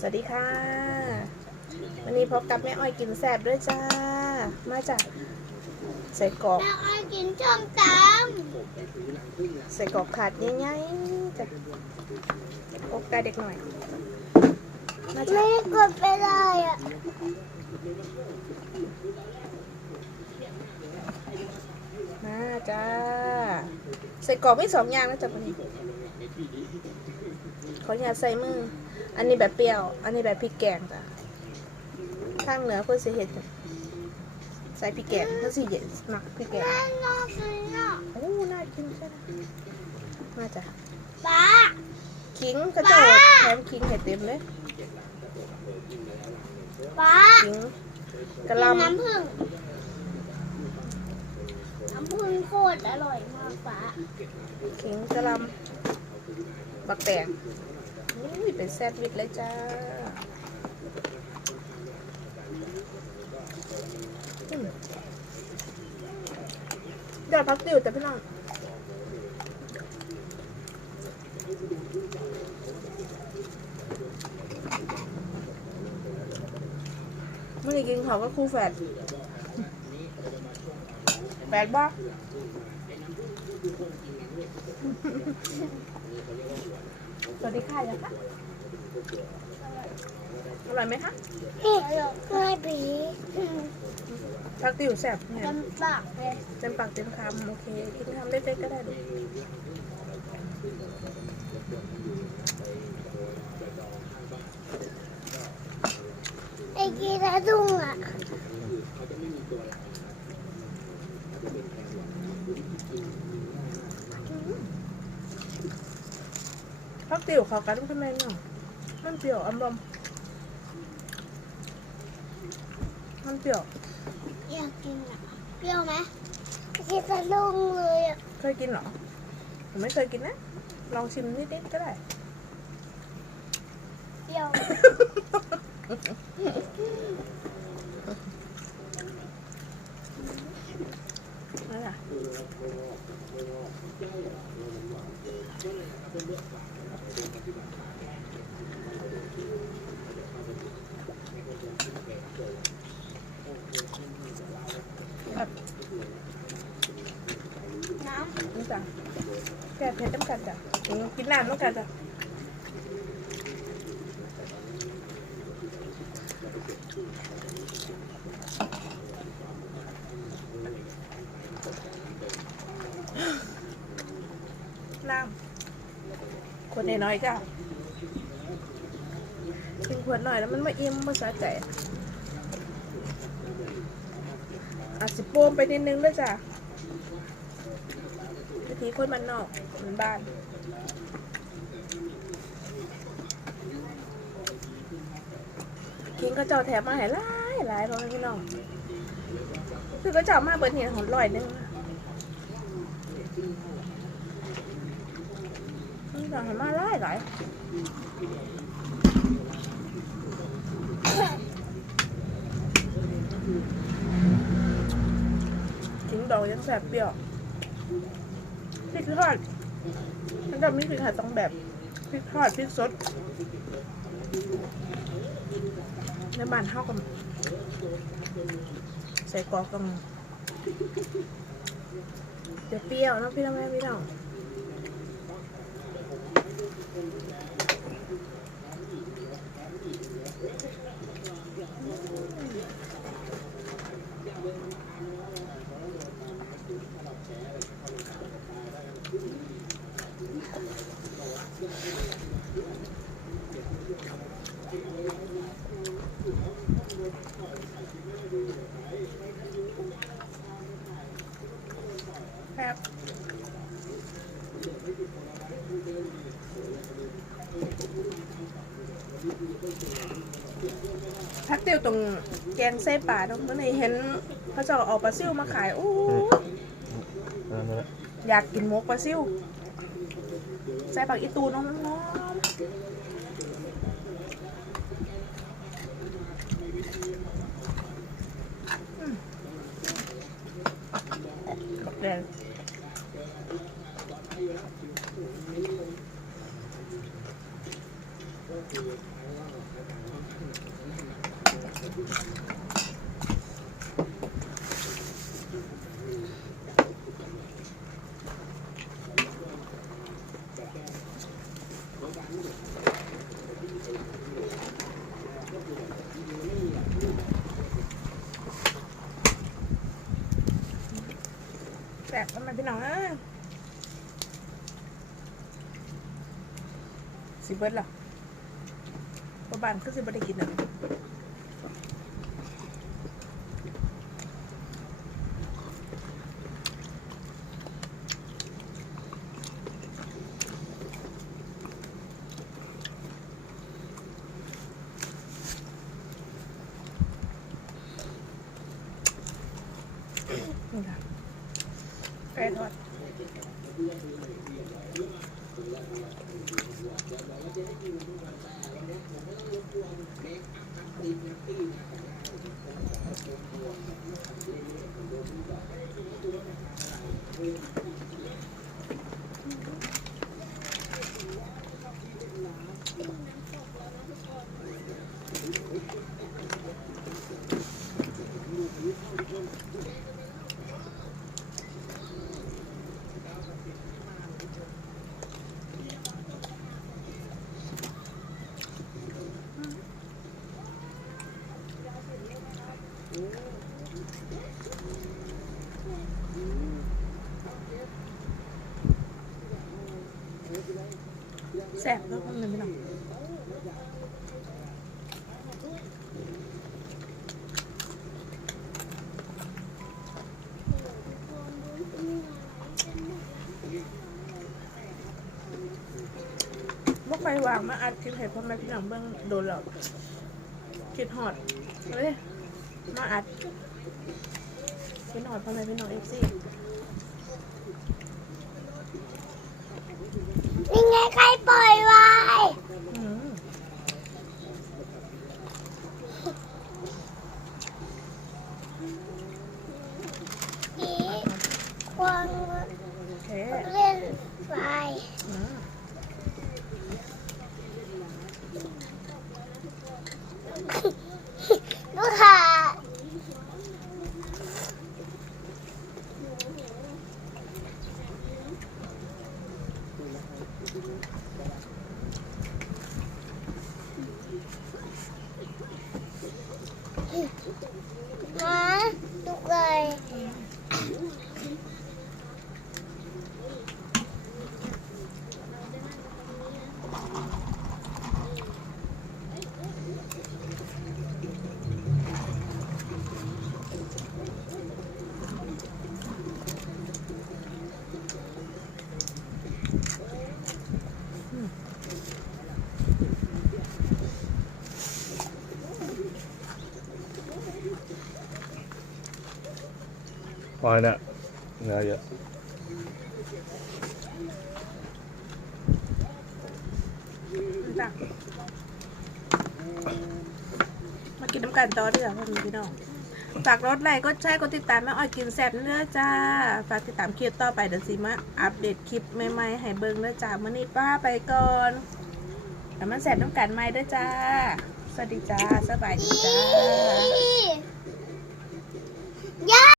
สวัสดีค่ะ วันนี้พบกับแม่อ้อยกินแซ่บด้วยจ้า มาจากใส่กรอกแม่อ้อยกินส้มตใส่กรอกขาดง่ายๆจ้ะอกไก่เด็กหน่อยมาำจากไม่ได้กดไปเลยอะมาจ้าใส่กรอกไม่สองอย่างนะจ๊ะวันนี้ขออย่าตใส่มือ อันนี้แบบเปรี้ยว อันนี้แบบพริกแกงจ้ะข้างเหนือเพื่อสิเห็ดใส่พริกแกงเพื่อสิเห็ดหมักพริกแกงแม่นอกเลยอะโอ้น่ากินใช่ไหมมาจ้ะป้าขิงกระโจดว้าแถมขิงเห็ดเต็มเลยป้าขิงกกิระนหลน้ำผึ้งน้ำผึ้งโคตรอร่อยมากป้าำขิงกระหลำบักแตง อุ้ยเป็นแซ่บวิดเลยจ้าอืมเดี๋ยวพักติวแต่พี่น้องเมื่อกี้กินเขาก็คู่แฝดแฝดบ้า สวัสดีค่ะยังคะอร่อยไหมคะพี่ไม่ผีพักติวแซ่บเนี่ยจำปากเลยเต็มปากเต็มคำโอเคกินคำเล็กๆก็ได้ลูกไอ้กีตาดุ้งอะ พักติวเขากันทำไมเนาะมันเปรี้ยวอมลมมันเปรี้ยวอยากกินอะเปรี้ยวไหมกีตาดุ้งเลยอะเคยกินเหรอผมไม่เคยกินนะ ลองชิมนิดๆก็ได้เปรี้ยวนั่นแหละแบบ น้นี่จ้ะแก่เผ็ดน้ำกันจ้ะกินน้ำน้ำกันจ้ะน้ำข วดน้อยๆก็กินขวดหน่อยแล้วมันไม่อิ่มภาษาใจอาจสิโปมไปนิดนึงด้วยจ้ะวิธีคนบ้านนอกเหมือนบ้านกินก็เจ้าแถมมาให้หลายหลายพ่อแม่พี่น้องคือก็เจ้ามาเปิดเห็นหอนลอยนึง นี่เจ้าให้มาหลายหลายกินดอกยังแสบเปรี้ยวพริกทอดมันจะมีพริกหัดสองแบบพริกทอดพริกสดในบ้านเท่ากันใส่กอกกันเดี๋ยวเปรี้ยวเนาะพี่น้องแม่พี่น้อง พักเตียวตรงแกงไส้ป่าเนาะเมื่อไหร่เห็นเขาจะเอาปลาซิวมาขายโอ้ยมาล้วอยากกินหมกปลาซิวใส่ผักอีตูน้องน้องบักแดง แซ่บทำไมพี่น้องอ้ยสิเบิร์ดเหรอบ่บานก็สิบ่ได้กินอะ นี่ค่ะไก่ทอด แซ่บแล้วก็มันไม่หนักว่าไปวางมาอัดคลิปให้พ่อแม่พี่น้องเบิ่งโดนหรอกคิดฮอดเฮ้ยมาอัดคิดฮอดพ่อแม่พี่น้องเอฟซี นี่ไงใครปล่อยไว้ ผีควง โอเค เล่นไฟ อืม ลูกค้ามาลูกเลย พอเนี่ยเนื้อเยอะจ้ะมากินน้ำกันต่อเด้อพ่อแม่พี่น้องฝากรถไลค์กดแชร์กดติดตามแม่อ้อยกินแซ่บเนื้อจ้า ฝากติดตามคลิปต่อไปเดี๋ยวสิมาอัปเดตคลิปใหม่ๆให้เบิ่งเด้อจ้ามื้อนี้ป้าไปก่อนแล้วมันแซ่บน้ำกันใหม่เด้อจ้า สวัสดีจ้าสบายดีจ้าอี